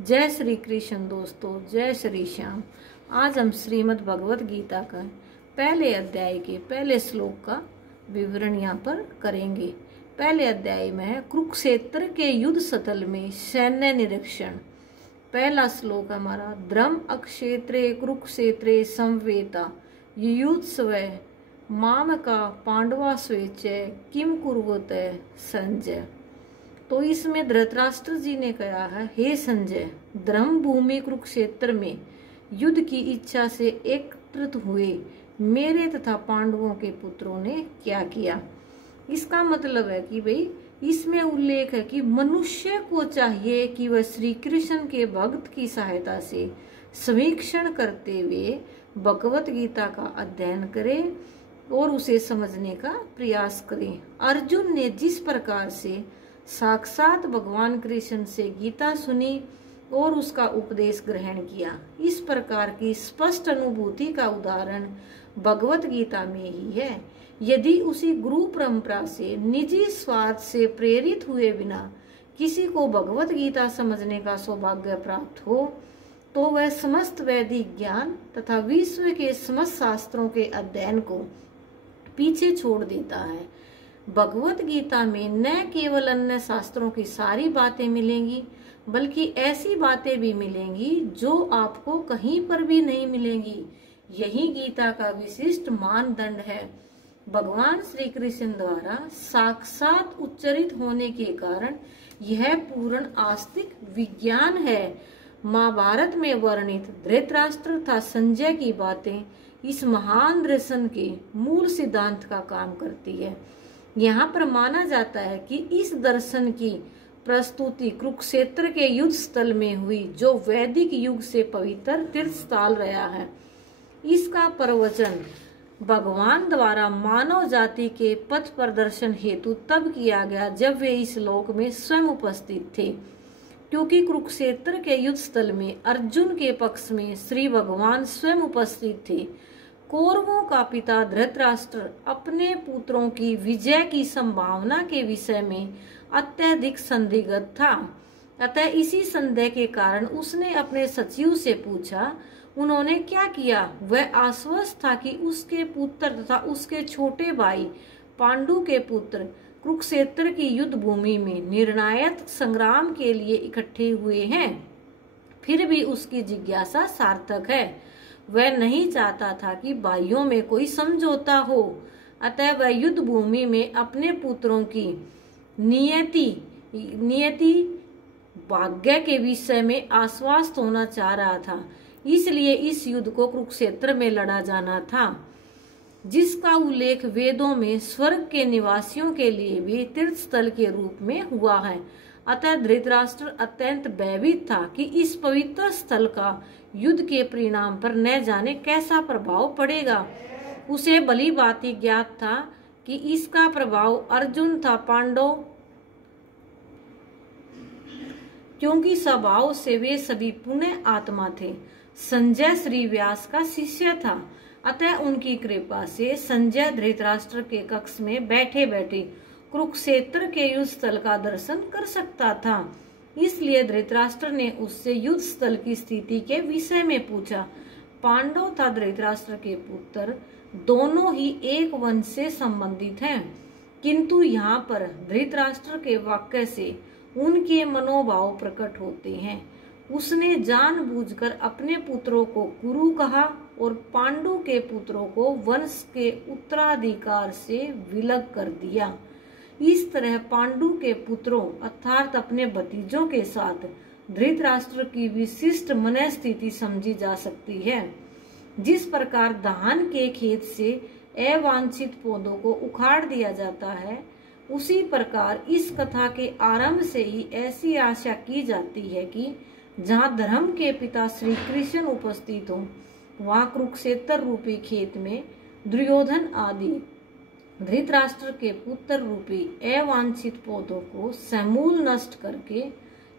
जय श्री कृष्ण दोस्तों, जय श्री श्याम। आज हम श्रीमद् भगवत गीता का पहले अध्याय के पहले श्लोक का विवरण यहाँ पर करेंगे। पहले अध्याय में है कुरुक्षेत्र के युद्ध स्थल में सैन्य निरीक्षण। पहला श्लोक हमारा द्रम अक्षेत्रे कुरुक्षेत्रे संवेता युयुत्सव माम का पांडवा स्वेच किम कुरुवत संजय। तो इसमें धृतराष्ट्र जी ने कहा है, हे संजय, धर्म भूमि कुरुक्षेत्र में युद्ध की इच्छा से एकत्रित हुए मेरे तथा पांडवों के पुत्रों ने क्या किया। इसका मतलब है कि भाई इसमें उल्लेख है कि मनुष्य को चाहिए कि वह श्री कृष्ण के भक्त की सहायता से समीक्षण करते हुए भगवत गीता का अध्ययन करे और उसे समझने का प्रयास करें। अर्जुन ने जिस प्रकार से साक्षात भगवान कृष्ण से गीता सुनी और उसका उपदेश ग्रहण किया, इस प्रकार की स्पष्ट अनुभूति का उदाहरण भगवत गीता में ही है। यदि उसी गुरु परंपरा से निजी स्वार्थ से प्रेरित हुए बिना किसी को भगवत गीता समझने का सौभाग्य प्राप्त हो तो वह समस्त वैदिक ज्ञान तथा विश्व के समस्त शास्त्रों के अध्ययन को पीछे छोड़ देता है। भगवत गीता में न केवल अन्य शास्त्रों की सारी बातें मिलेंगी बल्कि ऐसी बातें भी मिलेंगी जो आपको कहीं पर भी नहीं मिलेंगी। यही गीता का विशिष्ट मानदंड है। भगवान श्री कृष्ण द्वारा साक्षात उच्चरित होने के कारण यह पूर्ण आस्तिक विज्ञान है। महाभारत में वर्णित धृतराष्ट्र तथा संजय की बातें इस महान दर्शन के मूल सिद्धांत का काम करती है। यहाँ पर माना जाता है कि इस दर्शन की प्रस्तुति कुरुक्षेत्र के युद्ध स्थल में हुई, जो वैदिक युग से पवित्र तीर्थ स्थल रहा है। इसका प्रवचन भगवान द्वारा मानव जाति के पथ प्रदर्शन हेतु तब किया गया जब वे इस लोक में स्वयं उपस्थित थे, क्योंकि कुरुक्षेत्र के युद्ध स्थल में अर्जुन के पक्ष में श्री भगवान स्वयं उपस्थित थे। कौरवों का पिता धृतराष्ट्र अपने पुत्रों की विजय की संभावना के विषय में अत्यधिक संदिग्ध था। अतः इसी संदेह के कारण उसने अपने सचिव से पूछा। उन्होंने क्या किया? वह आश्वस्त था कि उसके पुत्र तथा उसके छोटे भाई पांडु के पुत्र कुरुक्षेत्र की युद्ध भूमि में निर्णायक संग्राम के लिए इकट्ठे हुए हैं। फिर भी उसकी जिज्ञासा सार्थक है। वह नहीं चाहता था कि भाइयों में कोई समझौता हो। अतः वह युद्ध भूमि में अपने पुत्रों की नियति भाग्य के विषय में आश्वस्त होना चाह रहा था। इसलिए इस युद्ध को कुरुक्षेत्र में लड़ा जाना था, जिसका उल्लेख वेदों में स्वर्ग के निवासियों के लिए भी तीर्थ स्थल के रूप में हुआ है। अतः धृतराष्ट्र अत्यंत भयभीत था कि इस पवित्र स्थल का युद्ध के परिणाम पर न जाने कैसा प्रभाव पड़ेगा। उसे भली भांति ज्ञात था कि इसका प्रभाव अर्जुन था पांडव, क्योंकि स्वभाव से वे सभी पुण्य आत्मा थे। संजय श्री व्यास का शिष्य था। अतः उनकी कृपा से संजय धृतराष्ट्र के कक्ष में बैठे बैठे कुरुक्षेत्र के युद्ध स्थल का दर्शन कर सकता था। इसलिए धृतराष्ट्र ने उससे युद्ध स्थल की स्थिति के विषय में पूछा। पांडव तथा धृतराष्ट्र के पुत्र दोनों ही एक वंश से संबंधित हैं, किंतु यहाँ पर धृतराष्ट्र के वाक्य से उनके मनोभाव प्रकट होते हैं। उसने जानबूझकर अपने पुत्रों को कुरु कहा और पांडु के पुत्रों को वंश के उत्तराधिकार से विलग कर दिया। इस तरह पांडु के पुत्रों अर्थात अपने भतीजों के साथ धृतराष्ट्र की विशिष्ट मनस्थिति समझी जा सकती है। जिस प्रकार धान के खेत से अवांछित पौधों को उखाड़ दिया जाता है, उसी प्रकार इस कथा के आरंभ से ही ऐसी आशा की जाती है कि जहाँ धर्म के पिता श्री कृष्ण उपस्थित हों, वहाँ कुरुक्षेत्र रूपी खेत में दुर्योधन आदि धृतराष्ट्र के पुत्र रूपी अवांछित पौधों को समूल नष्ट करके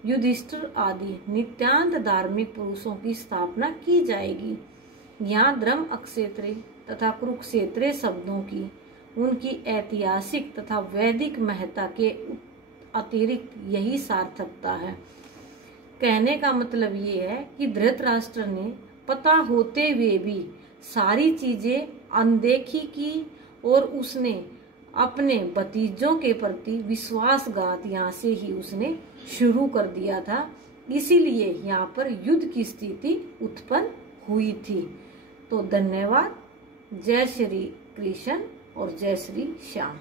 युधिष्ठिर आदि नित्यांत धार्मिक पुरुषों की स्थापना की जाएगी। यहाँ धर्म अक्षेत्रे तथा कुरुक्षेत्रे शब्दों की उनकी ऐतिहासिक तथा वैदिक महत्ता के अतिरिक्त यही सार्थकता है। कहने का मतलब ये है कि धृतराष्ट्र ने पता होते हुए भी सारी चीजें अनदेखी की और उसने अपने भतीजों के प्रति विश्वासघात यहाँ से ही उसने शुरू कर दिया था। इसीलिए यहाँ पर युद्ध की स्थिति उत्पन्न हुई थी। तो धन्यवाद। जय श्री कृष्ण और जय श्री श्याम।